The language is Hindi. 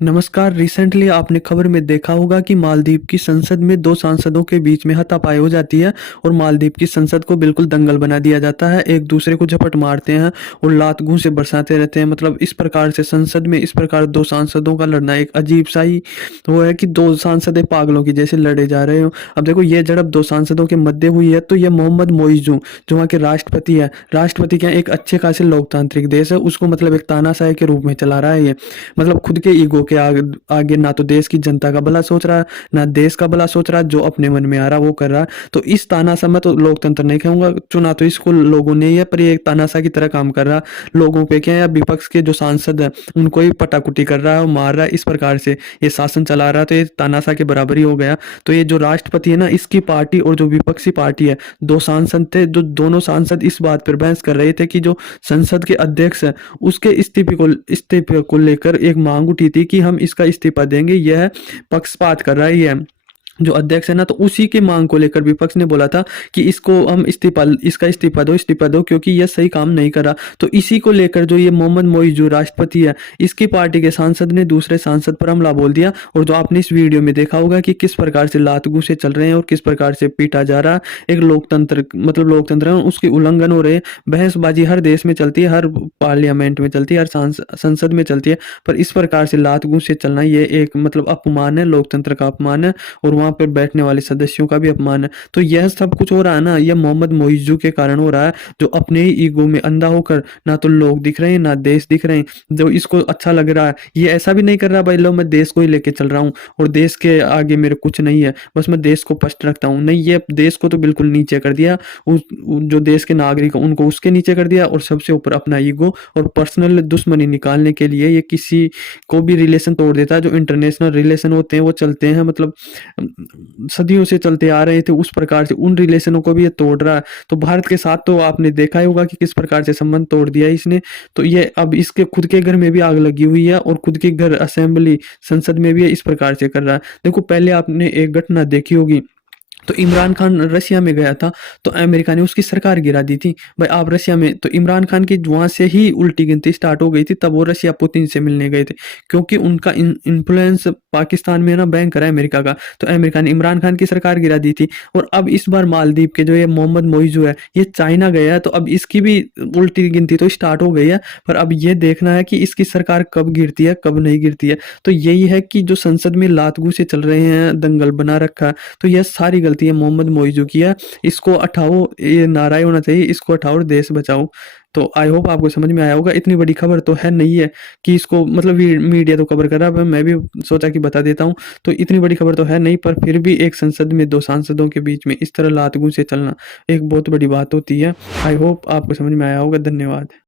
नमस्कार। रिसेंटली आपने खबर में देखा होगा कि मालदीव की संसद में 2 सांसदों के बीच में हाथापाई हो जाती है और मालदीव की संसद को बिल्कुल दंगल बना दिया जाता है। एक दूसरे को झपट मारते हैं और लात घूंसे से बरसाते रहते हैं। मतलब इस प्रकार से संसद में इस प्रकार 2 सांसदों का लड़ना एक अजीब-सा ही वो है कि 2 सांसद पागलों की जैसे लड़े जा रहे हों। अब देखो ये झड़प 2 सांसदों के मध्य हुई है, तो ये मोहम्मद मोइज़ू जो वहाँ के राष्ट्रपति है, राष्ट्रपति क्या है, एक अच्छे खासे लोकतांत्रिक देश है, उसको मतलब एक तानाशाही के रूप में चला रहा है ये। मतलब खुद के ईगो के आगे ना तो देश की जनता का भला सोच रहा है, ना देश का भला सोच रहा है, जो अपने मन में आ रहा है वो कर रहा है। तो इस तानाशाह मैं तो लोकतंत्र नहीं कहूँगा, चुना तो इसको लोगों ने ही है, पर ये एक तानाशाह की तरह काम कर रहा है। लोगों पे क्या है, या विपक्ष के जो सांसद हैं उनको ही पटाकुटी कर रहा है और मार रहा है। इस प्रकार से ये शासन चला रहा है, तो ये तानाशाह के बराबर ही हो गया। तो ये जो राष्ट्रपति है ना, इसकी पार्टी और जो विपक्षी पार्टी है, 2 सांसद थे, जो दोनों सांसद इस बात पर बहस कर रहे थे कि जो संसद के अध्यक्ष है उसके इस्तीफे को लेकर एक मांग उठी थी कि हम इसका इस्तीफा देंगे। यह पक्षपात कर रहा है ये जो अध्यक्ष है ना, तो उसी की मांग को लेकर विपक्ष ने बोला था कि इसको हम इस्तीफा दो क्योंकि यह सही काम नहीं करा। तो इसी को लेकर जो ये मोहम्मद मोइज़ जो राष्ट्रपति है, इसकी पार्टी के सांसद ने दूसरे सांसद पर हमला बोल दिया। और जो आपने इस वीडियो में देखा होगा कि किस प्रकार से लात घूंसे चल रहे हैं और किस प्रकार से पीटा जा रहा है। एक लोकतंत्र मतलब लोकतंत्र है उसके उल्लंघन हो रहे हैं। बहसबाजी हर देश में चलती है, हर पार्लियामेंट में चलती है, हर संसद में चलती है, पर इस प्रकार से लात घूंसे चलना ये एक मतलब अपमान है, लोकतंत्र का अपमान है और वहाँ पे बैठने वाले सदस्यों का भी अपमान है। तो यह सब कुछ हो रहा है ना, यह मोहम्मद मोइज़ू के कारण हो रहा है, जो अपने ही ईगो में अंधा होकर ना तो लोग दिख रहे हैं, ना देश दिख रहे हैं। जो इसको अच्छा लग रहा है, ये ऐसा भी नहीं कर रहा भाई लो मैं देश को ही लेके चल रहा हूँ और देश के आगे मेरे कुछ नहीं है, बस मैं देश को फर्स्ट रखता हूँ। नहीं, ये देश को तो बिल्कुल नीचे कर दिया। जो देश के नागरिक हैं उनको उसके नीचे कर दिया और सबसे ऊपर अपना ईगो और पर्सनल दुश्मनी निकालने के लिए ये किसी को भी रिलेशन तोड़ देता है। जो इंटरनेशनल रिलेशन होते हैं वो चलते हैं, मतलब सदियों से चलते आ रहे थे, उस प्रकार से उन रिलेशनों को भी ये तोड़ रहा है। तो भारत के साथ तो आपने देखा ही होगा कि किस प्रकार से संबंध तोड़ दिया है इसने। तो ये अब इसके खुद के घर में भी आग लगी हुई है और खुद के घर असेंबली संसद में भी ये इस प्रकार से कर रहा है। देखो पहले आपने एक घटना देखी होगी, तो इमरान खान रशिया में गया था, तो अमेरिका ने उसकी सरकार गिरा दी थी। भाई आप रशिया में, तो इमरान खान की वहाँ से ही उल्टी गिनती स्टार्ट हो गई थी, तब वो रशिया पुतिन से मिलने गए थे, क्योंकि उनका इन्फ्लुएंस पाकिस्तान में ना भयंकर है अमेरिका का। तो अमेरिका ने इमरान खान की सरकार गिरा दी थी। और अब इस बार मालदीव के जो ये मोहम्मद मोइज़ू है, ये चाइना गया है, तो अब इसकी भी उल्टी गिनती तो स्टार्ट हो गई है। पर अब ये देखना है कि इसकी सरकार कब गिरती है, कब नहीं गिरती है। तो यही है कि जो संसद में लात घूंसे चल रहे हैं, दंगल बना रखा है, तो यह सारी गलती है मोहम्मद मोइज़ू की है। इसको हटाओ, ये नारा ही होना चाहिए, इसको हटाओ और देश बचाओ। तो आई होप आपको समझ में आया होगा। इतनी बड़ी खबर तो है नहीं है कि इसको मतलब मीडिया तो कवर कर रहा है, मैं भी सोचा कि बता देता हूँ। तो इतनी बड़ी खबर तो है नहीं, पर फिर भी एक संसद में 2 सांसदों के बीच में इस तरह लात घूंसे चलना एक बहुत बड़ी बात होती है। आई होप आपको समझ में आया होगा। धन्यवाद।